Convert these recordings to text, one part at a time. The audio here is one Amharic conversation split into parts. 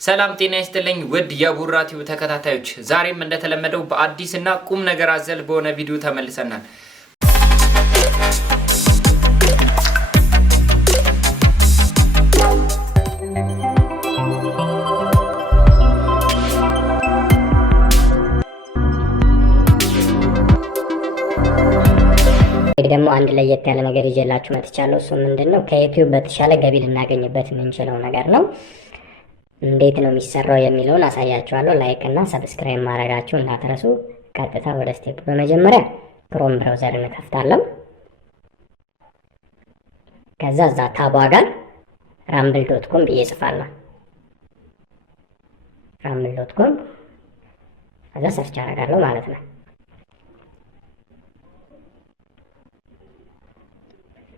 ሰላም ጤና ይስጥልኝ ውድ የቡራ ቲዩብ ተከታታዮች፣ ዛሬም እንደተለመደው በአዲስና ቁም ነገር አዘል በሆነ ቪዲዮ ተመልሰናል። ደግሞ አንድ ለየት ያለ ነገር ይዤላችሁ መጥቻለሁ። እሱ ምንድነው? ከዩቲዩብ በተሻለ ገቢ ልናገኝበት የምንችለው ነገር ነው። እንዴት ነው የሚሰራው የሚለውን አሳያችኋለሁ። ላይክ እና ሰብስክራይብ ማድረጋችሁ እንዳትረሱ። ቀጥታ ወደ ስቴፕ። በመጀመሪያ ክሮም ብራውዘር እንከፍታለሁ። ከዛ እዛ ታቧ ጋር rumble.com ብዬ እጽፋለሁ። rumble.com ከዛ ሰርች አደርጋለሁ ማለት ነው።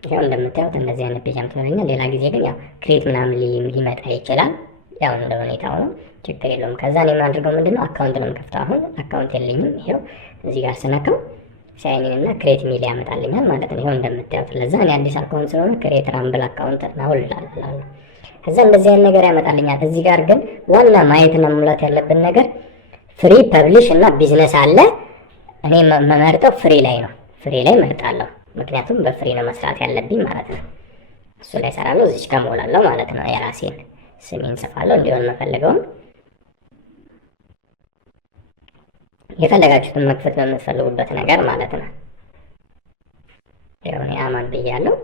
ያው እንደምታዩት እንደዚህ አይነት ፔጅ አምጥቶልኛል። ሌላ ጊዜ ግን ያው ክሬት ምናምን ሊመጣ ይችላል። ያው እንደ ሁኔታው ነው፣ ችግር የለውም። ከዛ እኔ የማድርገው ምንድነው አካውንት ነው የምከፍተው። አሁን አካውንት የለኝም። ይሄው እዚህ ጋር ስነካው ሳይን ኢን እና ክሬት ሚል ያመጣልኛል ማለት ነው። ይሄው እንደምታዩት። ለዛ እኔ አዲስ አካውንት ስለሆነ ክሬት ራምብል አካውንት ነው እላለሁ። ከዛ እንደዚህ አይነት ነገር ያመጣልኛል። እዚህ ጋር ግን ዋና ማየትና መሙላት ያለብን ነገር ፍሪ ፐብሊሽ እና ቢዝነስ አለ። እኔ መመርጠው ፍሪ ላይ ነው። ፍሪ ላይ መርጣለሁ፣ ምክንያቱም በፍሪ ነው መስራት ያለብኝ ማለት ነው። እሱ ላይ ሰራለሁ። እዚህ ጋር ሞላለሁ ማለት ነው። የራሴን ስሜን ጽፋለሁ፣ እንዲሆን መፈልገውን የፈለጋችሁትን መክፈት በምትፈልጉበት ነገር ማለት ነው። ያው እኔ አማን ብያለሁ።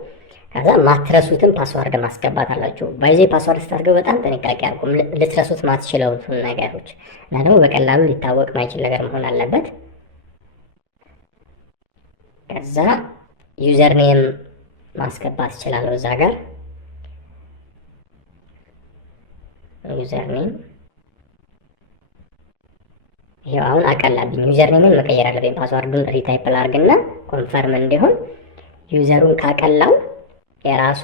ከዛ ማትረሱትን ፓስወርድ ማስገባት አላችሁ። ባይዜ ፓስወርድ ስታስገቡ በጣም ጥንቃቄ አድርጉ። ልትረሱት ማትችሉትን ነገሮች እና ደግሞ በቀላሉ ሊታወቅ ማይችል ነገር መሆን አለበት። ከዛ ዩዘር ኔም ማስገባት እችላለሁ። እዛ ጋር ዩዘር ኔም ይሄው አሁን አቀላብኝ። ዩዘር ኔምን መቀየር አለብኝ። ፓስወርዱን ሪታይፕ ላድርግና ኮንፈርም እንዲሆን ዩዘሩን ካቀላው የራሱ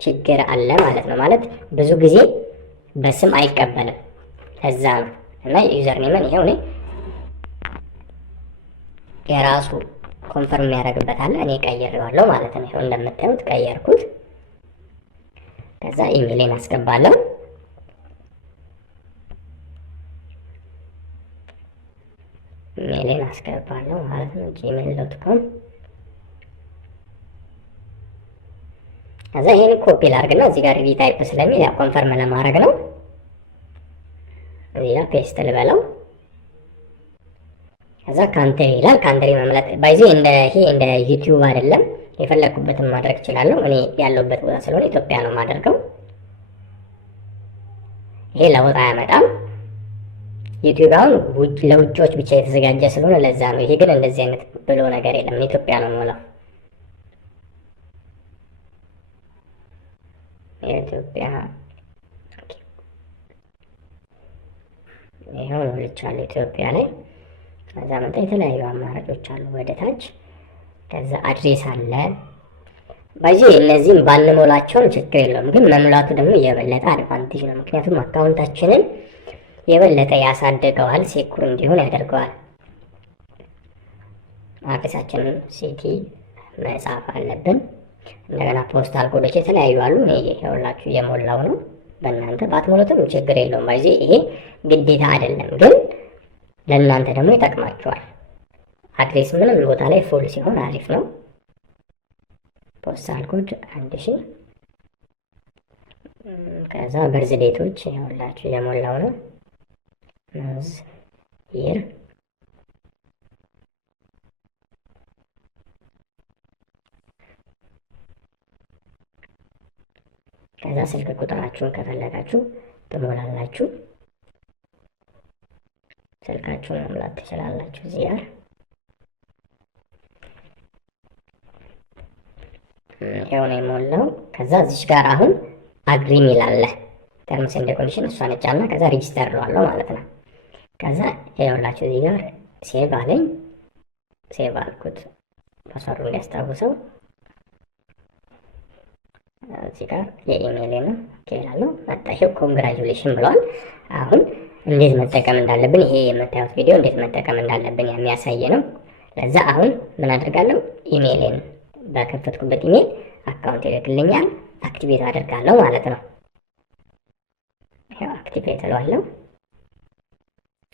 ችግር አለ ማለት ነው። ማለት ብዙ ጊዜ በስም አይቀበልም። ከዛ ነው እና ዩዘር ኔምን ይሄው እኔ የራሱ ኮንፈርም ያደርግበት አለ። እኔ ቀይሬዋለሁ ማለት ነው። ይሄው እንደምታዩት ቀየርኩት። ከዛ ኢሜይሌን አስገባለሁ። ኢሜይሌን አስገባለሁ ማለት ነው። gmail.com ከዛ ይሄን ኮፒ ላድርግና እዚህ ጋር ሪታይፕ ስለሚል ያው ኮንፈርም ለማድረግ ነው። እዚህ ጋር ፔስት ልበለው። ከዛ ካንትሪ ይላል። ካንትሪ መምረጥ ባይዚ እንደ ዩቲዩብ አይደለም። የፈለኩበትን ማድረግ እችላለሁ። እኔ ያለሁበት ቦታ ስለሆነ ኢትዮጵያ ነው የማደርገው። ይሄ ለውጥ አያመጣም። ዩቲዩብ አሁን ለውጮች ብቻ የተዘጋጀ ስለሆነ ለዛ ነው። ይሄ ግን እንደዚህ አይነት ብሎ ነገር የለም። ኢትዮጵያ ነው የምለው። ኢትዮጵያ ይሄው ነው ልቻለሁ ኢትዮጵያ ላይ። ከዛ መጣ የተለያዩ አማራጮች አሉ ወደ ታች። ከዛ አድሬስ አለ። በዚህ እነዚህም ባንሞላቸውም ችግር የለውም፣ ግን መሙላቱ ደግሞ የበለጠ አድቫንቴጅ ነው። ምክንያቱም አካውንታችንን የበለጠ ያሳድገዋል፣ ሴኩር እንዲሆን ያደርገዋል። አድሬሳችንን ሲቲ መጻፍ አለብን። እንደገና ፖስታል ኮዶች የተለያዩ አሉ። እኔ ይኸውላችሁ እየሞላው ነው። በእናንተ ባትሞሉትም ችግር የለውም። በዚህ ይሄ ግዴታ አይደለም፣ ግን ለእናንተ ደግሞ ይጠቅማችኋል። አድሬስ ምንም ቦታ ላይ ፉል ሲሆን አሪፍ ነው። ፖስታል ኮድ 1000። ከዛ በርዝ ዴቶች ይኸውላችሁ እየሞላው ነው። ናዝ ይር ከዛ ስልክ ቁጥራችሁን ከፈለጋችሁ ትሞላላችሁ። ስልካችሁን መሙላት ትችላላችሁ እዚህ ጋር። ይሄው ነው የሞላው። ከዛ እዚህ ጋር አሁን አግሪ ሚል አለ፣ ተርምስ ኤንድ ኮንዲሽን። እሷን እጫና ከዛ ሬጂስተር እለዋለሁ ማለት ነው። ከዛ ይኸውላችሁ እዚህ ጋር ሴቭ አለኝ። ሴቭ አልኩት ፓስወርዱ እንዲያስታውሰው። እዚህ ጋር የኢሜይል ነው ከላለው አጣሽው ኮንግራቹሌሽን ብለዋል። አሁን እንዴት መጠቀም እንዳለብን ይሄ የምታዩት ቪዲዮ እንዴት መጠቀም እንዳለብን የሚያሳይ ነው። ለዛ አሁን ምን አደርጋለሁ? ኢሜይልን በከፈትኩበት ኢሜይል አካውንት ይልክልኛል፣ አክቲቬት አደርጋለሁ ማለት ነው። ይሄው አክቲቬት እለዋለሁ።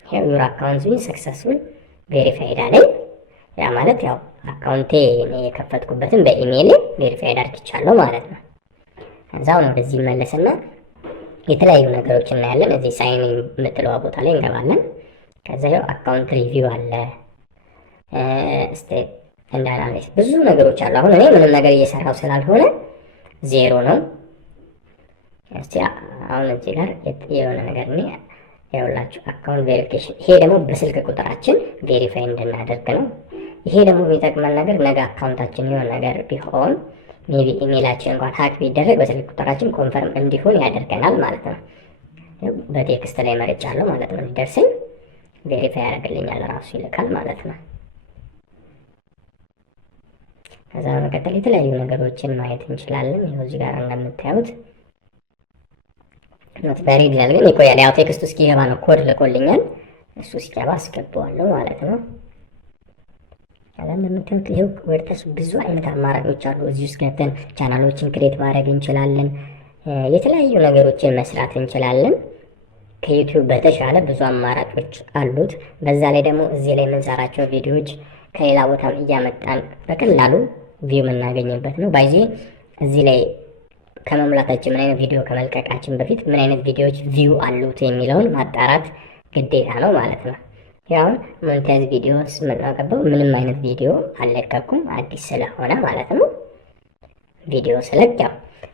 ይሄው ዩር አካውንት ቢን ሰክሰስፉል ቬሪፋይድ አለኝ። ያ ማለት ያው አካውንቴ እኔ የከፈትኩበትን በኢሜይል ቬሪፋይድ አድርግቻለሁ ማለት ነው። ከዛውን ወደዚህ መለስና የተለያዩ ነገሮች እናያለን። እዚህ ሳይን የምትለዋ ቦታ ላይ እንገባለን። ከዛ ያው አካውንት ሪቪው አለ፣ ስቴት ኤንድ አናሊሲስ ብዙ ነገሮች አሉ። አሁን እኔ ምንም ነገር እየሰራው ስላልሆነ ዜሮ ነው። እስቲ አሁን እዚህ ጋር የሆነ ነገር እኔ ያውላችሁ አካውንት ቬሪፊኬሽን፣ ይሄ ደግሞ በስልክ ቁጥራችን ቬሪፋይ እንድናደርግ ነው። ይሄ ደግሞ የሚጠቅመን ነገር ነገ አካውንታችን የሆነ ነገር ቢሆን ሜቢ ኢሜይላችን እንኳን ሀክ ቢደረግ በስልክ ቁጥራችን ኮንፈርም እንዲሆን ያደርገናል ማለት ነው። በቴክስት ላይ መርጫለሁ ማለት ነው። ሊደርሰኝ ቬሪፋይ ያደርግልኛል፣ ራሱ ይልካል ማለት ነው። ከዛ በመቀጠል የተለያዩ ነገሮችን ማየት እንችላለን። ይኸው እዚህ ጋር እንደምታዩት ኖት ቬሪድ ይላል፣ ግን ይቆያል። ያው ቴክስቱ እስኪገባ ነው ኮድ ልቆልኛል። እሱ ሲገባ አስገባዋለሁ ማለት ነው። ከዛ እንደምታዩት ይኸው ወርደስ ብዙ አይነት አማራጮች አሉ። እዚህ ውስጥ ገብተን ቻናሎችን ክሬት ማድረግ እንችላለን። የተለያዩ ነገሮችን መስራት እንችላለን። ከዩቲዩብ በተሻለ ብዙ አማራጮች አሉት። በዛ ላይ ደግሞ እዚህ ላይ የምንሰራቸው ቪዲዮዎች ከሌላ ቦታም እያመጣን በቀላሉ ቪው የምናገኝበት ነው። ባይዚ እዚህ ላይ ከመሙላታችን ምን አይነት ቪዲዮ ከመልቀቃችን በፊት ምን አይነት ቪዲዮዎች ቪው አሉት የሚለውን ማጣራት ግዴታ ነው ማለት ነው። ያው ሞኔታይዝ ቪዲዮስ ምናቀበው ምንም አይነት ቪዲዮ አልለቀኩም አዲስ ስለሆነ ማለት ነው። ቪዲዮ ስለቅ ያው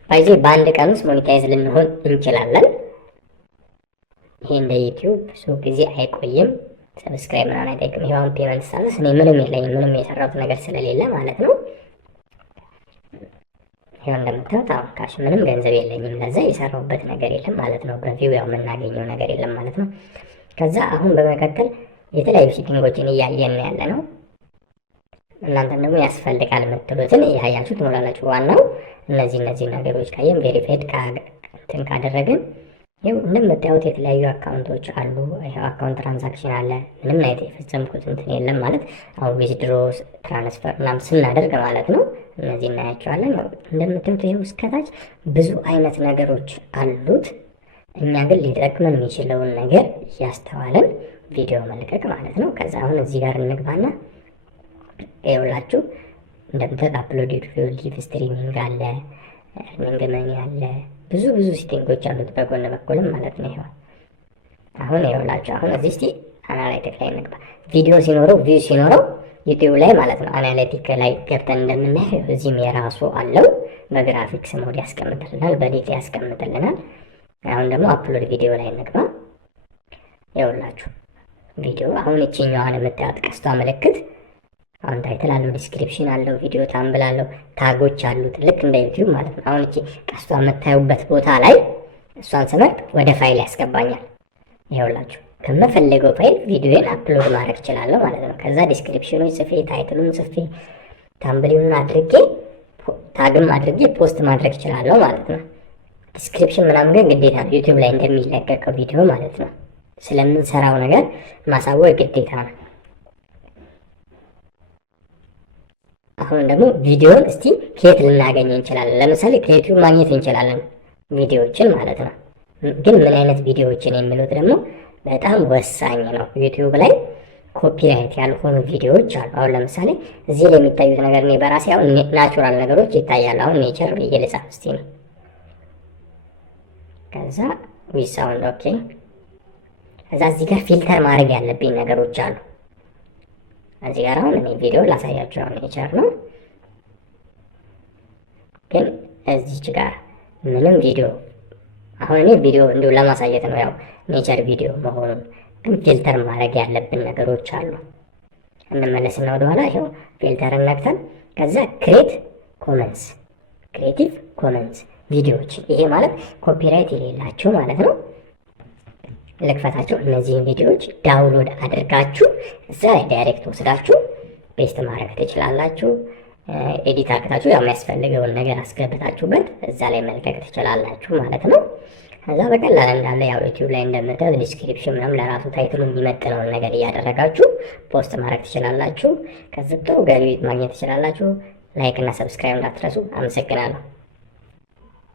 ባይዚ በአንድ ቀን ውስጥ ሞኔታይዝ ልንሆን እንችላለን። ይሄ እንደ ዩቲዩብ ብዙ ጊዜ አይቆይም። ሰብስክራይብ ምናምን አይጠይቅም። ይሄው ፔመንት ሳልስ እኔ ምንም የለኝም፣ ምንም የሰራሁት ነገር ስለሌለ ማለት ነው። ይሄው እንደምታዩት አሁን ካሽ ምንም ገንዘብ የለኝም፣ ለዛ የሰራሁበት ነገር የለም ማለት ነው። በቪው ያው የምናገኘው ነገር የለም ማለት ነው። ከዛ አሁን በመቀጠል የተለያዩ ሴቲንጎችን እያየን ያለ ነው። እናንተም ደግሞ ያስፈልጋል የምትሉትን እያያችሁ ትሞላላችሁ። ዋናው እነዚህ ነገሮች ካየን ቬሪፋይድ እንትን ካደረግን ይኸው እንደምታዩት የተለያዩ አካውንቶች አሉ። ይኸው አካውንት ትራንዛክሽን አለ። ምንም አይነት የፈጸምኩት እንትን የለም ማለት አሁን ዊዝድሮ ትራንስፈር ምናምን ስናደርግ ማለት ነው። እነዚህ እናያቸዋለን። እንደምታዩት ይኸው እስከታች ብዙ አይነት ነገሮች አሉት። እኛ ግን ሊጠቅመን የሚችለውን ነገር እያስተዋለን ቪዲዮ መልቀቅ ማለት ነው። ከዛ አሁን እዚህ ጋር እንግባና ይኸውላችሁ እንደምታዩት አፕሎድ ቪዲዮ ስትሪሚንግ አለ፣ ኤርኒንግ መኒ አለ፣ ብዙ ሴቲንጎች አሉት በጎን በኩልም ማለት ነው። ይሄው አሁን ይኸውላችሁ አሁን እዚህ እስቲ አናላይቲክ ላይ እንግባ። ቪዲዮ ሲኖረው ቪው ሲኖረው ዩቲዩብ ላይ ማለት ነው አናላይቲክ ላይ ገብተን እንደምናየው እዚህም የራሱ አለው። በግራፊክስ ሞድ ያስቀምጥልናል፣ በዴታ ያስቀምጥልናል። አሁን ደግሞ አፕሎድ ቪዲዮ ላይ እንግባ። ይኸውላችሁ ቪዲዮ አሁን እቺኛዋን የምታዩት ቀስቷ ምልክት አሁን ታይትል አለው፣ ዲስክሪፕሽን አለው፣ ቪዲዮ ታምብል አለው፣ ታጎች አሉት ልክ እንደ ዩቲዩብ ማለት ነው። አሁን እቺ ቀስቷ የምታዩበት ቦታ ላይ እሷን ስመርጥ ወደ ፋይል ያስገባኛል። ይኸውላችሁ ከመፈለገው ፋይል ቪዲዮን አፕሎድ ማድረግ እችላለሁ ማለት ነው። ከዛ ዲስክሪፕሽኑን ጽፌ ታይትሉን ጽፌ ታምብሊውን አድርጌ ታግም አድርጌ ፖስት ማድረግ እችላለሁ ማለት ነው። ዲስክሪፕሽን ምናምን ግን ግዴታ ነው፣ ዩቲዩብ ላይ እንደሚለቀቀው ቪዲዮ ማለት ነው። ስለምንሰራው ነገር ማሳወቅ ግዴታ ነው። አሁን ደግሞ ቪዲዮን እስቲ ከየት ልናገኝ እንችላለን? ለምሳሌ ከዩቲዩብ ማግኘት እንችላለን ቪዲዮዎችን ማለት ነው። ግን ምን አይነት ቪዲዮዎችን የሚሉት ደግሞ በጣም ወሳኝ ነው። ዩቲዩብ ላይ ኮፒራይት ያልሆኑ ቪዲዮዎች አሉ። አሁን ለምሳሌ እዚህ ላይ የሚታዩት ነገር እኔ በራሴ አሁን ናቹራል ነገሮች ይታያሉ። አሁን ኔቸር ብዬ ልጻፍ እስቲ ነው። ከዛ ዊዝ ሳውንድ ኦኬ። ከዛ እዚህ ጋር ፊልተር ማድረግ ያለብኝ ነገሮች አሉ። እዚህ ጋር አሁን እኔ ቪዲዮ ላሳያችሁ ኔቸር ነው፣ ግን እዚች ጋር ምንም ቪዲዮ አሁን እኔ ቪዲዮ እንዲሁ ለማሳየት ነው ያው ኔቸር ቪዲዮ መሆኑን፣ ግን ፊልተር ማድረግ ያለብን ነገሮች አሉ። እንመለስና ወደኋላ ይኸው ፊልተርን ነክተን ከዛ ክሬት ኮመንትስ ክሬቲቭ ኮመንትስ ቪዲዮዎች፣ ይሄ ማለት ኮፒራይት የሌላቸው ማለት ነው። ልክፈታቸው። እነዚህን ቪዲዮዎች ዳውንሎድ አድርጋችሁ እዛ ላይ ዳይሬክት ወስዳችሁ ፔስት ማድረግ ትችላላችሁ። ኤዲት አድርጋችሁ ያው የሚያስፈልገውን ነገር አስገብታችሁበት እዛ ላይ መልቀቅ ትችላላችሁ ማለት ነው። ከዛ በቀላል እንዳለ ያው ዩቲዩብ ላይ እንደምታዩት ዲስክሪፕሽን ምናምን ለራሱ ታይትሉ የሚመጥነውን ነገር እያደረጋችሁ ፖስት ማድረግ ትችላላችሁ። ከዚህ ጥሩ ገቢ ማግኘት ትችላላችሁ። ላይክ እና ሰብስክራይብ እንዳትረሱ። አመሰግናለሁ።